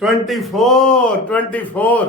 24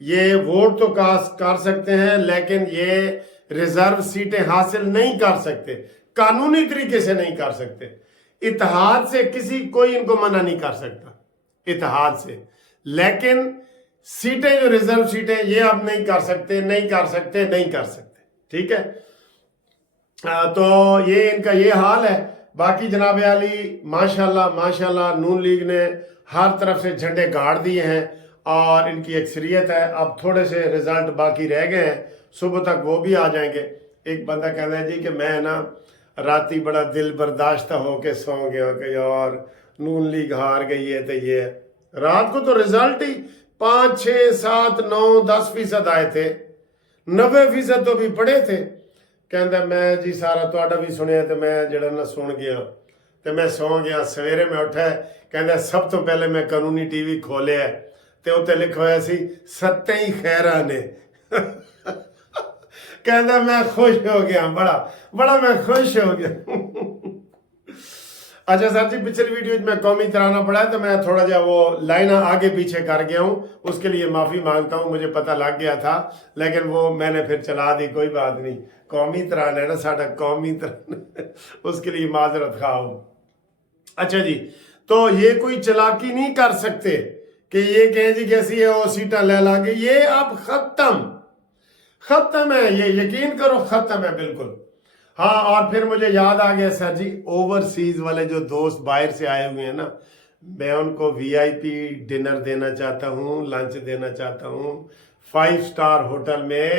یہ ووٹ تو کر سکتے ہیں لیکن یہ ریزرو سیٹیں حاصل نہیں کر سکتے، قانونی طریقے سے نہیں کر سکتے۔ اتحاد سے کوئی ان کو منع نہیں کر سکتا، اتحاد سے، لیکن سیٹیں جو ریزرو سیٹیں یہ آپ نہیں کر سکتے، نہیں کر سکتے، نہیں کر سکتے، ٹھیک ہے۔ تو یہ ان کا یہ حال ہے۔ باقی جناب علی ماشاءاللہ ماشاءاللہ نون لیگ نے ہر طرف سے جھنڈے گاڑ دیے ہیں اور ان کی اکثریت ہے۔ اب تھوڑے سے رزلٹ باقی رہ گئے ہیں، صبح تک وہ بھی آ جائیں گے۔ ایک بندہ کہتا ہے جی کہ میں نا راتی بڑا دل برداشتہ ہو کے سو گیا کہ یار نون لیگ ہار گئی ہے، تو یہ ہے۔ رات کو تو رزلٹ ہی 5 6 7 9 10% آئے تھے، 90% تو بھی پڑے تھے۔ کہندا میں جی سارا تہاڈا بھی سنیا تے میں جڑا نا سن گیا تے میں سو گیا۔ سویرے میں اٹھا کہندا سب تو پہلے میں قانونی ٹی وی کھولیا تے اوتے لکھا ہوا سی 7 خیراں نے۔ کہندا میں خوش ہو گیا، بڑا میں خوش ہو گیا۔ اچھا سر جی، پچھلی ویڈیو میں قومی ترانہ پڑھا ہے تو میں تھوڑا جا وہ لائنہ آگے پیچھے کر گیا ہوں، اس کے لیے معافی مانگتا ہوں، مجھے پتہ لگ گیا تھا لیکن وہ میں نے پھر چلا دی، کوئی بات نہیں۔ قومی ترانہ ہے نا ساڈا، قومی ترانہ، اس کے لیے معذرت خواہ ہوں۔ اچھا جی، تو یہ کوئی چلاکی نہیں کر سکتے کہ یہ کہیں جی کیسی ہے وہ سیٹاں لے لا کے، یہ اب ختم ہے، یہ یقین کرو ختم ہے بالکل۔ ہاں، اور پھر مجھے یاد آ گیا سر جی، اوورسیز والے جو دوست باہر سے آئے ہوئے ہیں نا، میں ان کو VIP ڈنر دینا چاہتا ہوں، لنچ دینا چاہتا ہوں 5 سٹار ہوٹل میں۔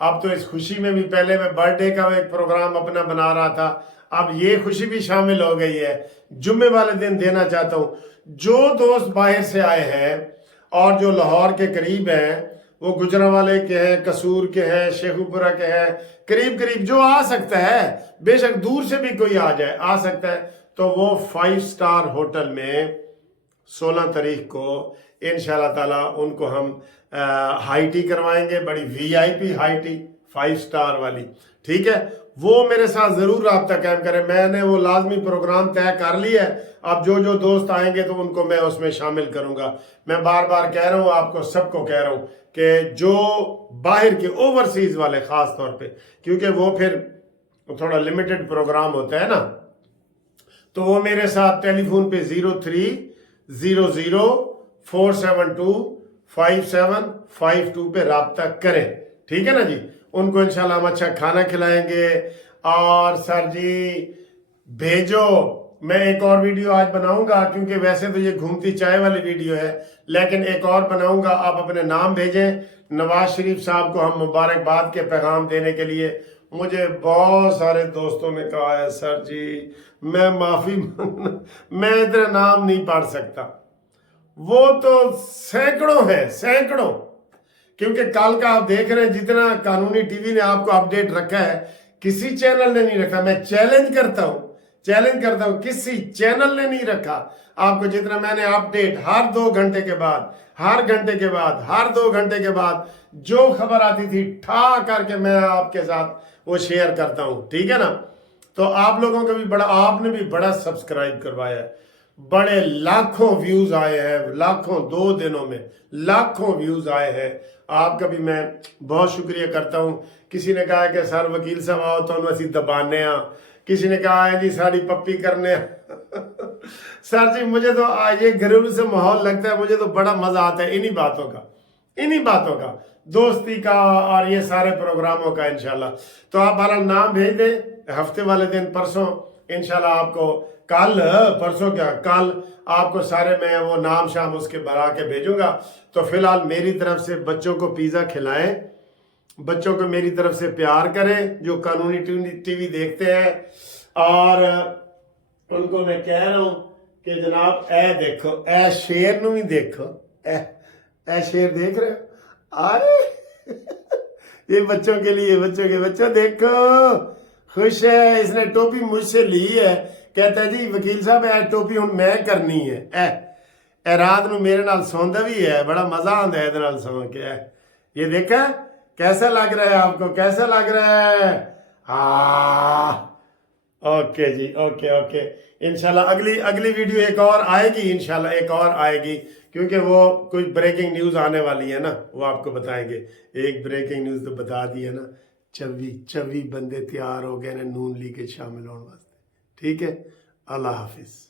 اب تو اس خوشی میں بھی، پہلے میں برتھ ڈے کا ایک پروگرام اپنا بنا رہا تھا، اب یہ خوشی بھی شامل ہو گئی ہے، جمعے والے دن دینا چاہتا ہوں۔ جو دوست باہر سے آئے ہیں اور جو لاہور کے قریب ہیں، وہ گجرانوالے کے ہیں، قصور کے ہیں، شیخوپورہ کے ہیں، قریب جو آ سکتا ہے، بے شک دور سے بھی کوئی آ جائے، آ سکتا ہے، تو وہ 5 سٹار ہوٹل میں 16 تاریخ کو انشاءاللہ تعالیٰ ان کو ہم ہائی ٹی کروائیں گے، بڑی VIP ہائی ٹی 5 سٹار والی، ٹھیک ہے۔ وہ میرے ساتھ ضرور رابطہ قائم کریں، میں نے وہ لازمی پروگرام طے کر لیا ہے۔ اب جو دوست آئیں گے تو ان کو میں اس میں شامل کروں گا۔ میں بار کہہ رہا ہوں، آپ کو سب کو کہہ رہا ہوں کہ جو باہر کے اوورسیز والے خاص طور پہ، کیونکہ وہ پھر تھوڑا لمیٹڈ پروگرام ہوتا ہے نا، تو وہ میرے ساتھ ٹیلی فون پہ 030047257552 پہ رابطہ کریں، ٹھیک ہے نا جی۔ ان کو انشاءاللہ ہم اچھا کھانا کھلائیں گے۔ اور سر جی بھیجو، میں ایک اور ویڈیو آج بناؤں گا، کیونکہ ویسے تو یہ گھومتی چائے والی ویڈیو ہے، لیکن ایک اور بناؤں گا۔ آپ اپنے نام بھیجیں۔ نواز شریف صاحب کو ہم مبارکباد کے پیغام دینے کے لیے، مجھے بہت سارے دوستوں نے کہا ہے سر جی میں معافی مانگنا، میں اتنا نام نہیں پڑھ سکتا، وہ تو سینکڑوں ہیں، سینکڑوں، کیونکہ کل کا آپ دیکھ رہے ہیں جتنا قانونی ٹی وی نے آپ کو اپڈیٹ رکھا ہے، کسی چینل نے نہیں رکھا۔ میں چیلنج کرتا ہوں، کسی چینل نے نہیں رکھا آپ کو جتنا میں نے اپڈیٹ ہر 2 گھنٹے کے بعد، ہر 2 گھنٹے کے بعد جو خبر آتی تھی ٹھا کر کے میں آپ کے ساتھ وہ شیئر کرتا ہوں، ٹھیک ہے نا۔ تو آپ لوگوں کا بھی آپ نے بھی بڑا سبسکرائب کروایا ہے، بڑے لاکھوں ویوز آئے ہیں، لاکھوں، 2 دنوں میں لاکھوں ویوز آئے ہیں۔ آپ کا بھی میں بہت شکریہ کرتا ہوں۔ کسی نے کہا ہے کہ سر وکیل صاحب آؤ تو اسی دبانے ہاں، کسی نے کہا ہے جی ساری پپی کرنے سر جی مجھے تو یہ گھریلو سے ماحول لگتا ہے، مجھے تو بڑا مزہ آتا ہے انہی باتوں کا، دوستی کا اور یہ سارے پروگراموں کا انشاءاللہ۔ تو آپ ہمارا نام بھیج دیں، ہفتے والے دن پرسوں انشاءاللہ آپ کو، کل آپ کو سارے میں وہ نام شام اس کے بنا کے بھیجوں گا۔ تو فی الحال میری طرف سے بچوں کو پیزا کھلائیں، بچوں کو میری طرف سے پیار کریں جو قانونی ٹی وی دیکھتے ہیں، اور ان کو میں کہہ رہا ہوں کہ جناب اے دیکھو، اے شیر نو بھی دیکھو، اے شیر دیکھ رہے ہو، آئے یہ بچوں کے لیے، بچوں دیکھو خوش ہے، اس نے ٹوپی مجھ سے لی ہے، کہتا ہے جی وکیل صاحب اے ٹوپی ہوں میں کرنی ہے، اے رات نو میرے نال سوندا بھی ہے، بڑا مزہ آندا ہے ادھر نال سون کے۔ یہ دیکھا کیسا لگ رہا ہے آپ کو، کیسا لگ رہا ہے؟ اوکے جی، اوکے انشاءاللہ اگلی ویڈیو ایک اور آئے گی، انشاءاللہ ایک اور آئے گی، کیونکہ وہ کچھ بریکنگ نیوز آنے والی ہے نا، وہ آپ کو بتائیں گے. ایک بریکنگ نیوز تو بتا دی ہے نا، 24 بندے تیار ہو گئے نا نون لیگ کے شامل ہونے واسطے. ٹھیک ہے، اللہ حافظ.